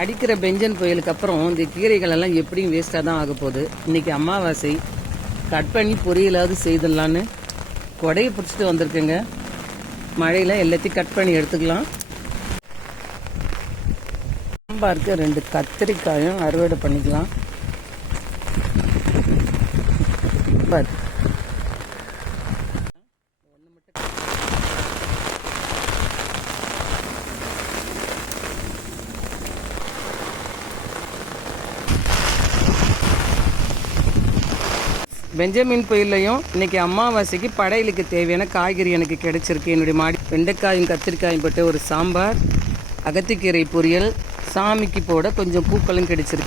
அடிக்கிற பெஞ்சன் புயலுக்கு அப்புறம் இந்த கீரைகள் எல்லாம் எப்படியும் வேஸ்ட்டாக தான் ஆக போகுது. இன்னைக்கு அமாவாசை, கட் பண்ணி பொரியலாவது செய்திடலான்னு கொடையை பிடிச்சிட்டு வந்திருக்கேங்க. மழையில் எல்லாத்தையும் கட் பண்ணி எடுத்துக்கலாம். சாம்பாருக்கு 2 கத்திரிக்காயும் அறுவடை பண்ணிக்கலாம். பெஞ்சமின் புயல்லையும் இன்னைக்கு அமாவாசைக்கு படையலுக்கு தேவையான காய்கறி எனக்கு கிடைச்சிருக்கு. என்னுடைய மாடி வெண்டைக்காயும் கத்திரிக்காயும் போட்டு ஒரு சாம்பார், அகத்திக்கீரை பொரியல், சாமிக்கு போட கொஞ்சம் பூக்களும் கிடைச்சிருக்கு.